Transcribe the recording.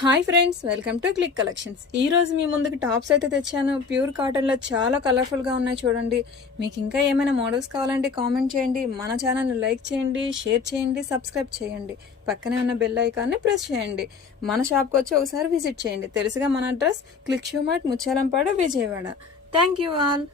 Hi friends, welcome to click collections. ఈ రోజు మీ ముందుకు టాప్స్ అయితే తెచ్చాను. ప్యూర్ కాటన్లో చాలా కలర్ఫుల్గా ఉన్నాయి చూడండి. మీకు ఇంకా ఏమైనా మోడల్స్ కావాలంటే కామెంట్ చేయండి. మన ఛానల్ని లైక్ చేయండి, షేర్ చేయండి, సబ్స్క్రైబ్ చేయండి. పక్కనే ఉన్న బెల్ ఐకాన్ని ప్రెస్ చేయండి. మన షాప్కి వచ్చి ఒకసారి విజిట్ చేయండి. తెలుసుగా మన address click shoe mart, Mutyalampadu, Vijayawada. Thank you all.